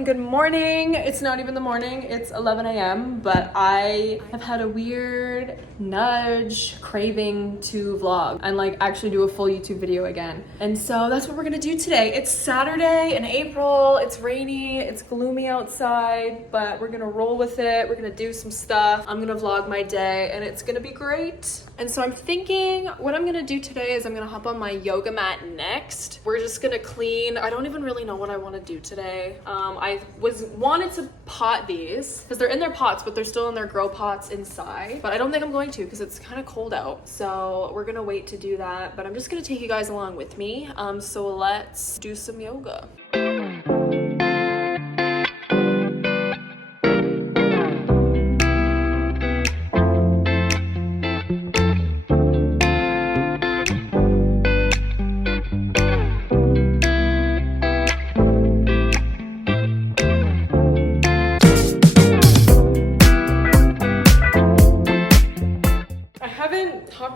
and good morning. It's not even the morning, it's 11 a.m. but I have had a weird nudge craving to vlog and like actually do a full YouTube video again. And so that's what we're gonna do today. It's Saturday in April, it's rainy, it's gloomy outside, but we're gonna roll with it. We're gonna do some stuff. I'm gonna vlog my day and it's gonna be great. And so I'm thinking what I'm gonna do today is I'm gonna hop on my yoga mat next. We're just gonna clean. I don't even really know what I want to do today. I wanted to pot these because they're in their pots, but they're still in their grow pots inside. But I don't think I'm going to because it's kind of cold out. So we're gonna wait to do that. But I'm just gonna take you guys along with me. So let's do some yoga.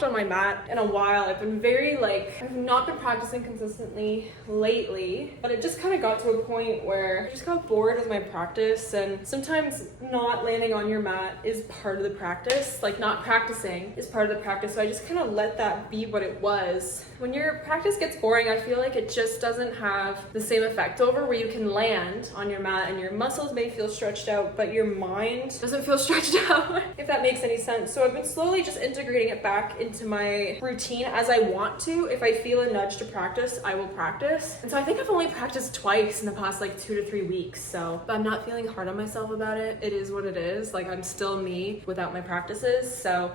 On my mat in a while. I've been I've not been practicing consistently lately, but it just kind of got to a point where I just got bored with my practice, and sometimes not landing on your mat is part of the practice. Like not practicing is part of the practice, so I just kind of let that be what it was. When your practice gets boring, I feel like it just doesn't have the same effect over where you can land on your mat and your muscles may feel stretched out, but your mind doesn't feel stretched out, if that makes any sense. So I've been slowly just integrating it back into my routine as I want to. If I feel a nudge to practice, I will practice. And so I think I've only practiced twice in the past like 2 to 3 weeks. So but I'm not feeling hard on myself about it. It is what it is. Like I'm still me without my practices. So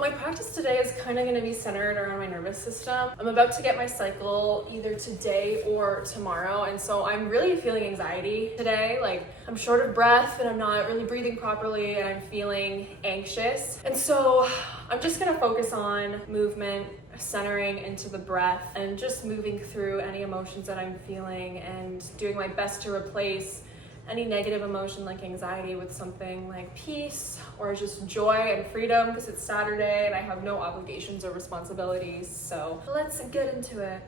my practice today is kind of going to be centered around my nervous system. I'm about to get my cycle either today or tomorrow, and so I'm really feeling anxiety today. Like I'm short of breath and I'm not really breathing properly and I'm feeling anxious. And so I'm just going to focus on movement, centering into the breath, and just moving through any emotions that I'm feeling and doing my best to replace any negative emotion like anxiety with something like peace or just joy and freedom, because it's Saturday and I have no obligations or responsibilities. So let's get into it.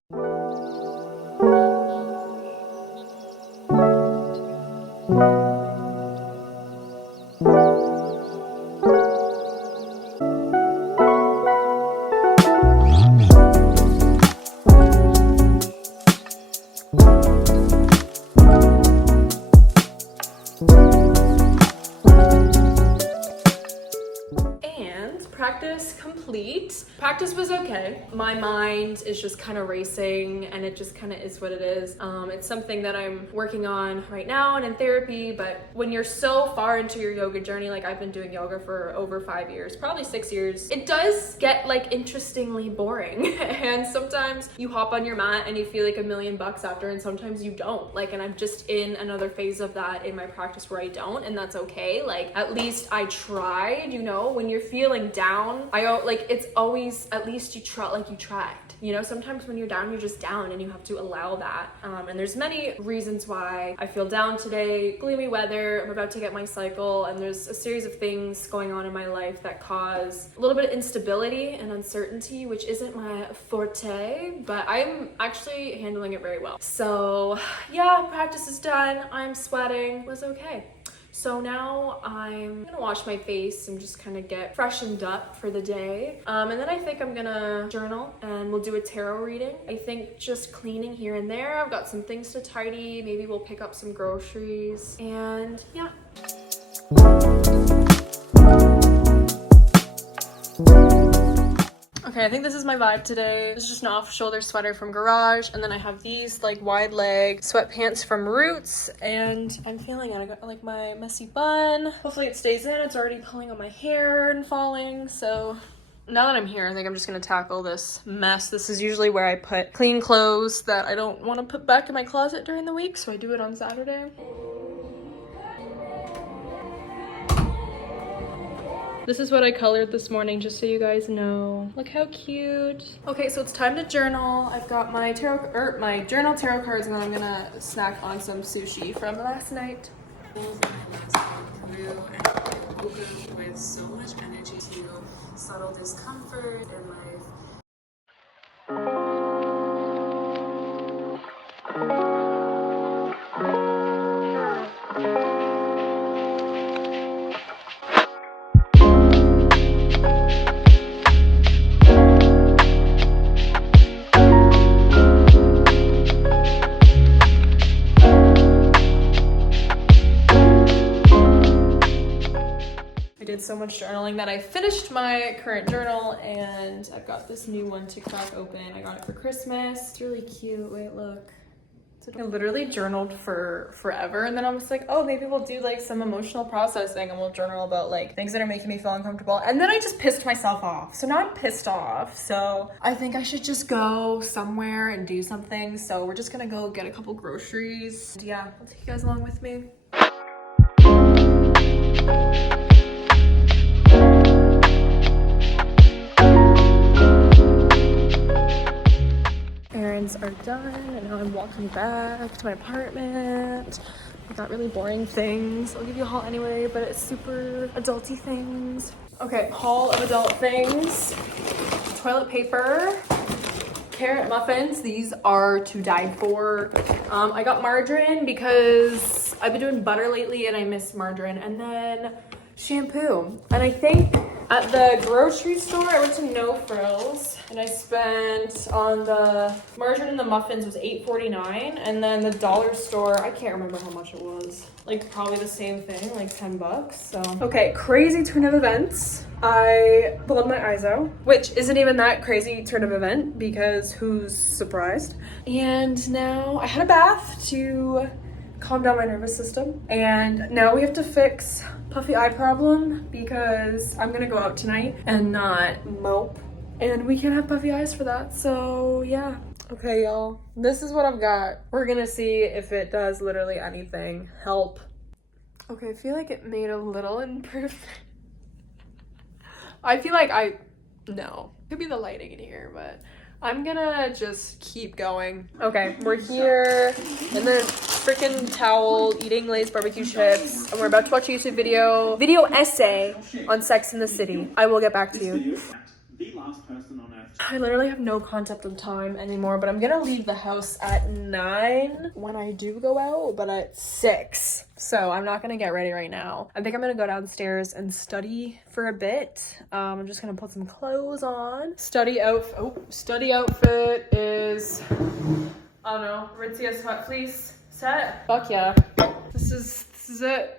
Practice complete. Practice was okay. My mind is just kind of racing and it just kind of is what it is. It's something that I'm working on right now and in therapy, but when you're so far into your yoga journey, like I've been doing yoga for over 5 years, probably 6 years, it does get like interestingly boring. And sometimes you hop on your mat and you feel like $1 million after, and sometimes you don't. Like, and I'm just in another phase of that in my practice where I don't, and that's okay. Like at least I tried, you know. When you're feeling down, it's always at least you tried, you know. Sometimes when you're down, you're just down and you have to allow that. And there's many reasons why I feel down today. Gloomy weather, I'm about to get my cycle, and there's a series of things going on in my life that cause a little bit of instability and uncertainty, which isn't my forte, but I'm actually handling it very well. So yeah, practice is done. I'm sweating. It was okay. So now I'm gonna wash my face and just kind of get freshened up for the day. And then I think I'm gonna journal and we'll do a tarot reading. I think just cleaning here and there. I've got some things to tidy. Maybe we'll pick up some groceries, and yeah. Okay, I think this is my vibe today. This is just an off-shoulder sweater from Garage, and then I have these like wide leg sweatpants from Roots, and I'm feeling it. I got like my messy bun. Hopefully it stays in. It's already pulling on my hair and falling, so now that I'm here, I think I'm just gonna tackle this mess. This is usually where I put clean clothes that I don't want to put back in my closet during the week, so I do it on Saturday. This is what I colored this morning, just so you guys know. Look how cute. Okay, so it's time to journal. I've got my my journal tarot cards, and then I'm gonna snack on some sushi from last night. Through and open with so much energy to subtle discomfort in life. so much journaling that I finished my current journal and I've got this new one to crack open. I got it for Christmas. It's really cute. Wait, look. I literally journaled for forever and then I was like, oh, maybe we'll do like some emotional processing and we'll journal about like things that are making me feel uncomfortable. And then I just pissed myself off. So now I'm pissed off. So I think I should just go somewhere and do something. So we're just gonna go get a couple groceries. And yeah, I'll take you guys along with me. Are done and now I'm walking back to my apartment. I got really boring things. I'll give you a haul anyway, but it's super adulty things. Okay, haul of adult things. Toilet paper, carrot muffins. These are to die for. I got margarine because I've been doing butter lately and I miss margarine. And then shampoo. And I think at the grocery store, I went to No Frills and I spent on the margarine and the muffins was $8.49. And then the dollar store, I can't remember how much it was. Like probably the same thing, like 10 bucks. So, okay, crazy turn of events. I bled my eyes out, which isn't even that crazy turn of event because who's surprised? And now I had a bath to calm down my nervous system. And now we have to fix puffy eye problem because I'm gonna go out tonight and not mope. And we can't have puffy eyes for that, so yeah. Okay, y'all, this is what I've got. We're gonna see if it does literally anything help. Okay, I feel like it made a little improvement. I feel like no. Could be the lighting in here, but I'm gonna just keep going. Okay, we're here in the freaking towel eating Lay's barbecue chips and we're about to watch a YouTube video essay on Sex in the City. I will get back to you. The last person on earth. I literally have no concept of time anymore, but I'm gonna leave the house at 9 when I do go out, but at 6. So I'm not gonna get ready right now. I think I'm gonna go downstairs and study for a bit. I'm just gonna put some clothes on. Study outfit is, I don't know, ritzy sweat fleece set. Fuck yeah. This is it.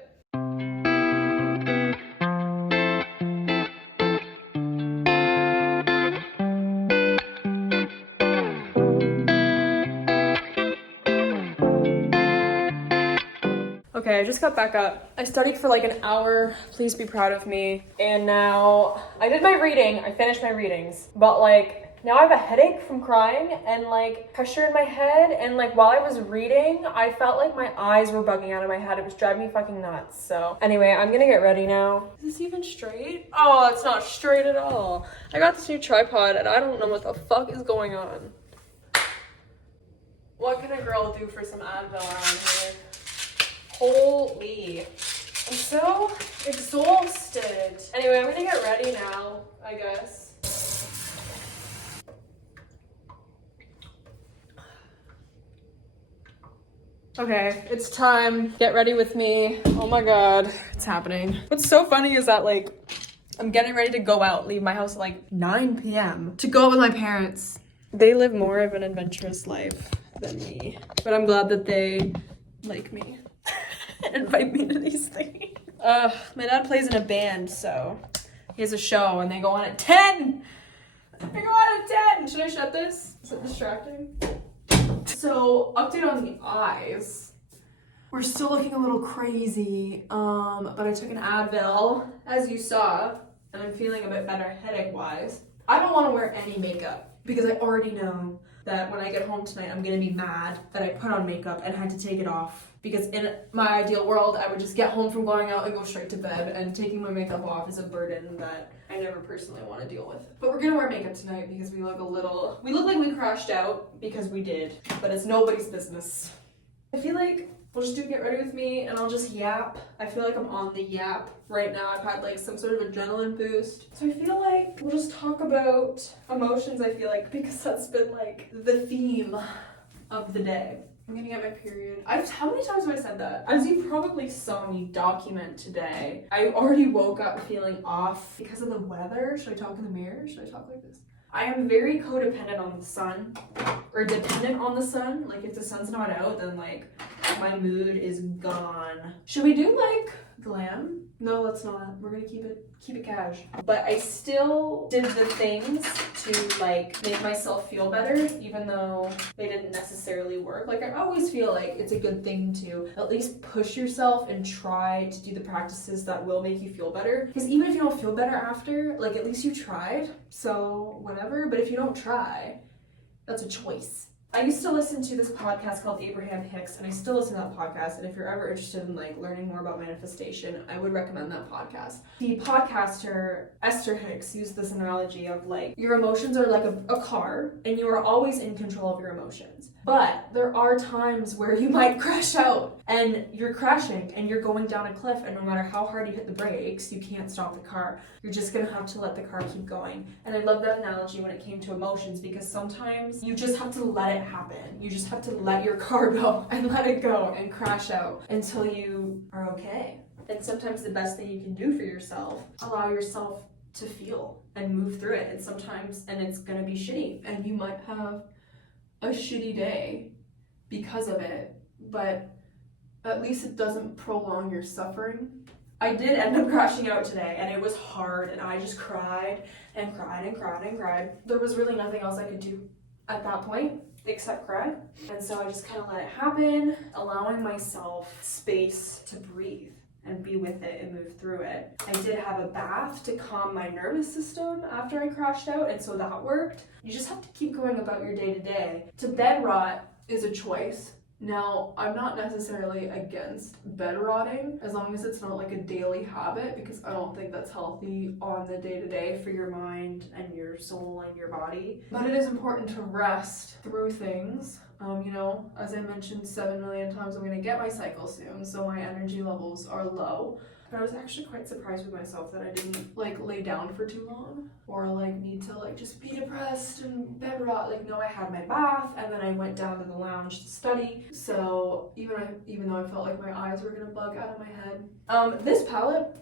Okay, I just got back up. I studied for like an hour. Please be proud of me. And now I did my reading. I finished my readings. But like now I have a headache from crying and like pressure in my head. And like while I was reading, I felt like my eyes were bugging out of my head. It was driving me fucking nuts. So anyway, I'm gonna get ready now. Is this even straight? Oh, it's not straight at all. I got this new tripod and I don't know what the fuck is going on. What can a girl do for some Advil around here? Holy, I'm so exhausted. Anyway, I'm gonna get ready now, I guess. Okay, it's time. Get ready with me. Oh my God, it's happening. What's so funny is that like, I'm getting ready to go out, leave my house at like 9 p.m. to go out with my parents. They live more of an adventurous life than me, but I'm glad that they like me. Invite me to these things. My dad plays in a band, so he has a show and they go on at 10. They go on at 10. Should I shut this? Is it distracting? So, update on the eyes. We're still looking a little crazy, but I took an Advil, as you saw, and I'm feeling a bit better headache-wise. I don't want to wear any makeup because I already know that when I get home tonight, I'm gonna be mad that I put on makeup and had to take it off. Because in my ideal world, I would just get home from going out and go straight to bed, and taking my makeup off is a burden that I never personally want to deal with. But we're gonna wear makeup tonight because we look like we crashed out because we did, but it's nobody's business. I feel like we'll just do Get Ready With Me and I'll just yap. I feel like I'm on the yap right now. I've had like some sort of adrenaline boost. So I feel like we'll just talk about emotions, I feel like, because that's been like the theme of the day. I'm gonna get my period. How many times have I said that? As you probably saw me document today, I already woke up feeling off because of the weather. Should I talk in the mirror? Should I talk like this? I am very codependent on the sun, or dependent on the sun. Like if the sun's not out, then like my mood is gone. Should we do like glam. No, let's not. We're gonna keep it cash. But I still did the things to like make myself feel better, even though they didn't necessarily work. Like I always feel like it's a good thing to at least push yourself and try to do the practices that will make you feel better. Because even if you don't feel better after, like at least you tried. So whatever. But if you don't try, that's a choice. I used to listen to this podcast called Abraham Hicks, and I still listen to that podcast. And if you're ever interested in like learning more about manifestation, I would recommend that podcast. The podcaster Esther Hicks used this analogy of like your emotions are like a car, and you are always in control of your emotions. But there are times where you might crash out, and you're crashing, and you're going down a cliff, and no matter how hard you hit the brakes, you can't stop the car. You're just gonna have to let the car keep going. And I love that analogy when it came to emotions, because sometimes you just have to let it happen. You just have to let your car go and let it go and crash out until you are okay. And sometimes the best thing you can do for yourself, allow yourself to feel and move through it. And sometimes, and it's gonna be shitty, and you might have a shitty day because of it, but at least it doesn't prolong your suffering. I did end up crashing out today, and it was hard, and I just cried and cried and cried and cried. There was really nothing else I could do at that point except cry. And so I just kind of let it happen, allowing myself space to breathe and be with it and move through it. I did have a bath to calm my nervous system after I crashed out, and so that worked. You just have to keep going about your day to day. To bed rot is a choice. Now, I'm not necessarily against bed rotting as long as it's not like a daily habit, because I don't think that's healthy on the day-to-day for your mind and your soul and your body. But it is important to rest through things. As I mentioned 7 million times, I'm gonna get my cycle soon, so my energy levels are low. But I was actually quite surprised with myself that I didn't like lay down for too long or like need to like just be depressed and bed rot. Like, no, I had my bath and then I went down to the lounge to study. So even though I felt like my eyes were gonna bug out of my head. This palette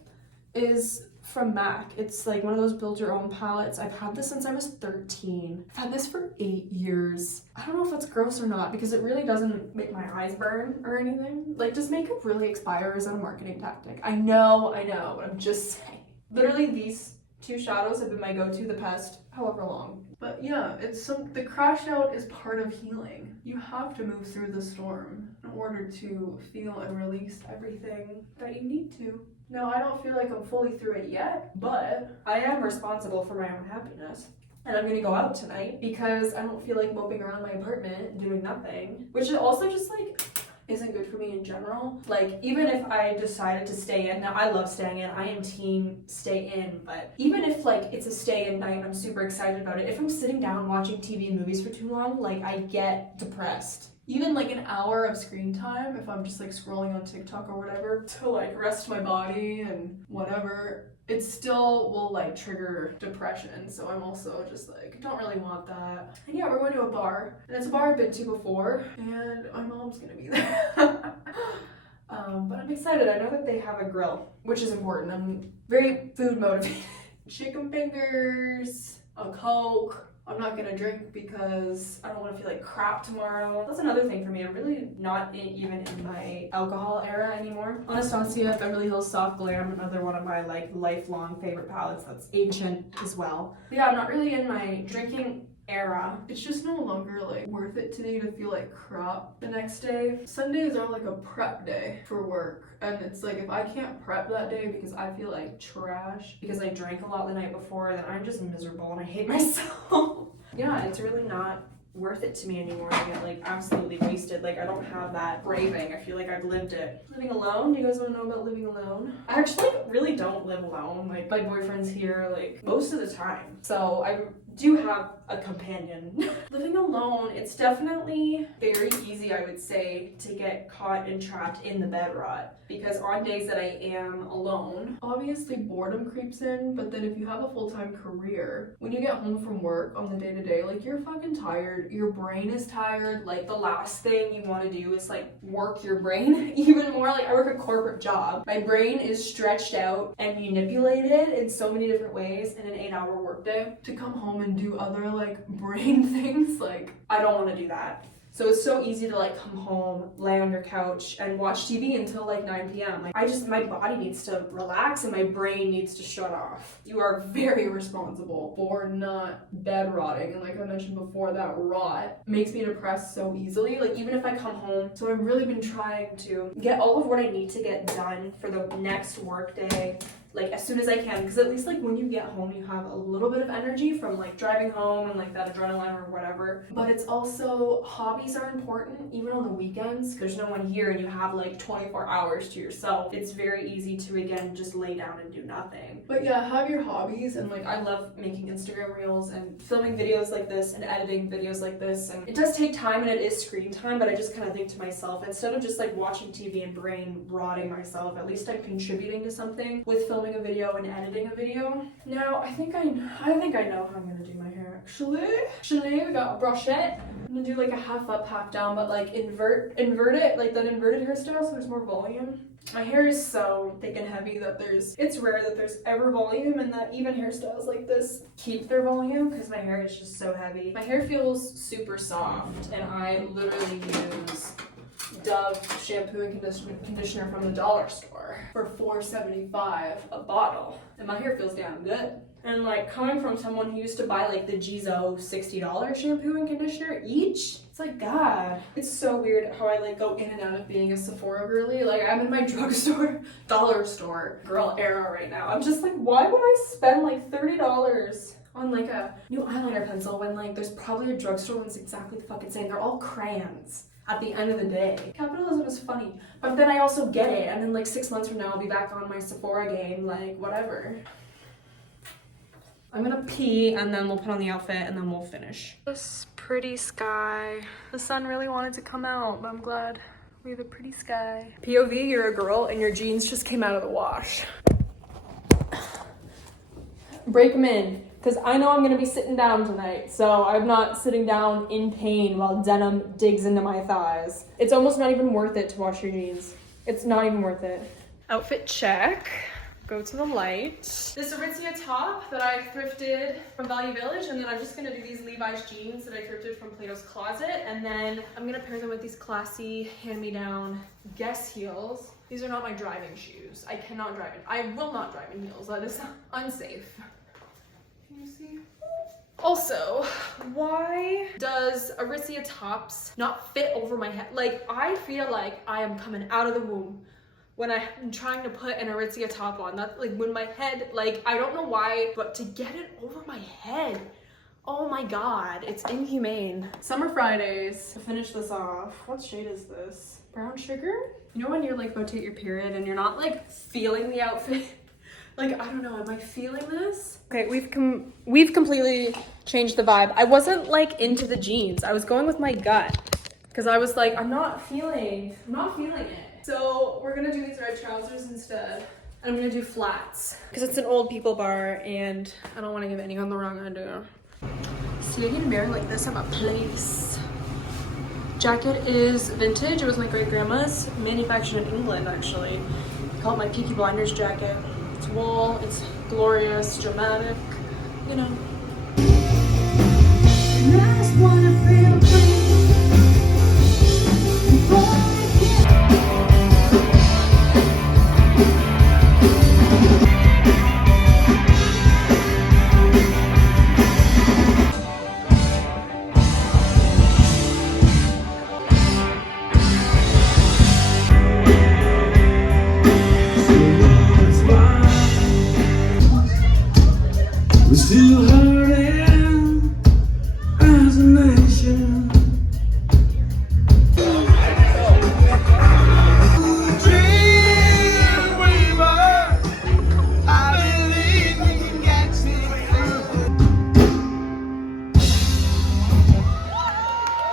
is from MAC. It's like one of those build your own palettes. I've had this since I was 13. I've had this for 8 years. I don't know if that's gross or not, because it really doesn't make my eyes burn or anything. Like, does makeup really expire? Is that a marketing tactic? I know, but I'm just saying. Literally these two shadows have been my go-to the past however long. But yeah, the crash out is part of healing. You have to move through the storm in order to feel and release everything that you need to. No, I don't feel like I'm fully through it yet, but I am responsible for my own happiness. And I'm gonna go out tonight because I don't feel like moping around my apartment doing nothing, which is also just like isn't good for me in general. Like, even if I decided to stay in, now I love staying in, I am team stay in, but even if like it's a stay in night, I'm super excited about it. If I'm sitting down watching TV and movies for too long, like I get depressed. Even like an hour of screen time, if I'm just like scrolling on TikTok or whatever to like rest my body and whatever, it still will like trigger depression. So I'm also just like, don't really want that. And yeah, we're going to a bar, and it's a bar I've been to before, and my mom's gonna be there. But I'm excited. I know that they have a grill, which is important. I'm very food motivated. Chicken fingers, a Coke. I'm not gonna drink because I don't want to feel like crap tomorrow. That's another thing for me. I'm really not even in my alcohol era anymore. Anastasia Beverly Hills Soft Glam, another one of my like lifelong favorite palettes that's ancient as well. But yeah, I'm not really in my drinking era. It's just no longer like worth it today to feel like crap the next day. Sundays are like a prep day for work, and it's like if I can't prep that day because I feel like trash because I drank a lot the night before, then I'm just miserable and I hate myself. Yeah, it's really not worth it to me anymore to get like absolutely wasted. Like, I don't have that craving. I feel like I've lived it. Living alone? Do you guys want to know about living alone? I actually really don't live alone. Like, my boyfriend's here like most of the time, so I do have a companion. Living alone, it's definitely very easy, I would say, to get caught and trapped in the bed rot, because on days that I am alone, obviously boredom creeps in, but then if you have a full-time career, when you get home from work on the day-to-day, like, you're fucking tired, your brain is tired, like, the last thing you want to do is like work your brain even more. Like, I work a corporate job, my brain is stretched out and manipulated in so many different ways in an 8-hour workday. To come home and do other like brain things, like, I don't want to do that. So it's so easy to like come home, lay on your couch and watch TV until like 9 p.m. Like my body needs to relax and my brain needs to shut off. You are very responsible for not bed rotting. And like I mentioned before, that rot makes me depressed so easily. Like even if I come home, so I've really been trying to get all of what I need to get done for the next work day, like as soon as I can, because at least like when you get home you have a little bit of energy from like driving home and like that adrenaline or whatever. But it's also, hobbies are important even on the weekends because there's no one here and you have like 24 hours to yourself. It's very easy to again just lay down and do nothing. But yeah, have your hobbies. And like I love making Instagram reels and filming videos like this and editing videos like this, and it does take time and it is screen time, but I just kind of think to myself, instead of just like watching TV and brain rotting myself, at least I'm contributing to something with filming a video and editing a video. Now I think I know how I'm gonna do my hair actually. We gotta brush it. I'm gonna do like a half up, half down, but like invert it, like that inverted hairstyle so there's more volume. My hair is so thick and heavy that it's rare that there's ever volume, and that even hairstyles like this keep their volume because my hair is just so heavy. My hair feels super soft and I literally use Dove shampoo and conditioner from the dollar store for $4.75 a bottle, and my hair feels damn good. And like coming from someone who used to buy like the Jizo $60 shampoo and conditioner each, it's like, God, it's so weird how I like go in and out of being a Sephora girly. Like I'm in my drugstore, dollar store girl era right now. I'm just like, why would I spend like $30 on like a new eyeliner pencil when like there's probably a drugstore one's exactly the fucking same. They're all crayons. At the end of the day, capitalism is funny, but then I also get it, and then like 6 months from now I'll be back on my Sephora game, like whatever. I'm gonna pee and then we'll put on the outfit and then we'll finish. This pretty sky. The sun really wanted to come out, but I'm glad we have a pretty sky. POV, you're a girl and your jeans just came out of the wash. Break them in, because I know I'm gonna be sitting down tonight, so I'm not sitting down in pain while denim digs into my thighs. It's almost not even worth it to wash your jeans. It's not even worth it. Outfit check. Go to the light. This Aritzia top that I thrifted from Value Village, and then I'm just gonna do these Levi's jeans that I thrifted from Plato's Closet, and then I'm gonna pair them with these classy hand-me-down Guess heels. These are not my driving shoes. I cannot drive in. I will not drive in heels. That is unsafe. Can you see? Also, why does Aritzia tops not fit over my head? Like, I feel like I am coming out of the womb when I'm trying to put an Aritzia top on. That's like when my head, like, I don't know why, but to get it over my head, oh my God, it's inhumane. Summer Fridays, to finish this off, what shade is this? Brown sugar? You know when you're like about to hit your period and you're not like feeling the outfit? Like, I don't know, am I feeling this? Okay, we've completely changed the vibe. I wasn't like into the jeans. I was going with my gut because I was like, I'm not feeling it. So we're gonna do these red trousers instead. And I'm gonna do flats because it's an old people bar and I don't want to give anyone the wrong idea. Sitting in a mirror like this at my place. Jacket is vintage. It was my great grandma's, manufactured in England actually. I call it my Peaky Blinders jacket. It's wool, it's glorious, dramatic, you know. Still hurting as a nation. Dream weaver, I believe we can get it.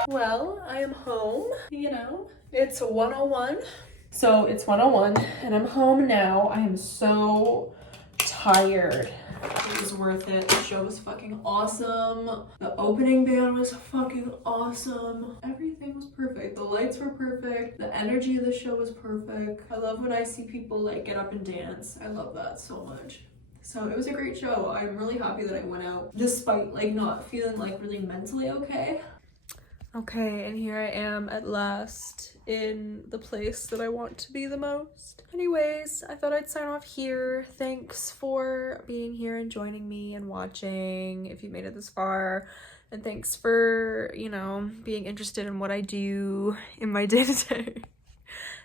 Well, I am home, you know. It's 1:01. So it's 1:01 and I'm home now. I am so tired. It was worth it. The show was fucking awesome. The opening band was fucking awesome. Everything was perfect. The lights were perfect. The energy of the show was perfect. I love when I see people like get up and dance. I love that so much. So it was a great show. I'm really happy that I went out despite like not feeling like really mentally okay. Okay, and here I am at last in the place that I want to be the most. Anyways, I thought I'd sign off here. Thanks for being here and joining me and watching if you made it this far. And thanks for, you know, being interested in what I do in my day-to-day.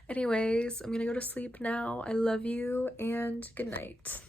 Anyways, I'm gonna go to sleep now. I love you and good night.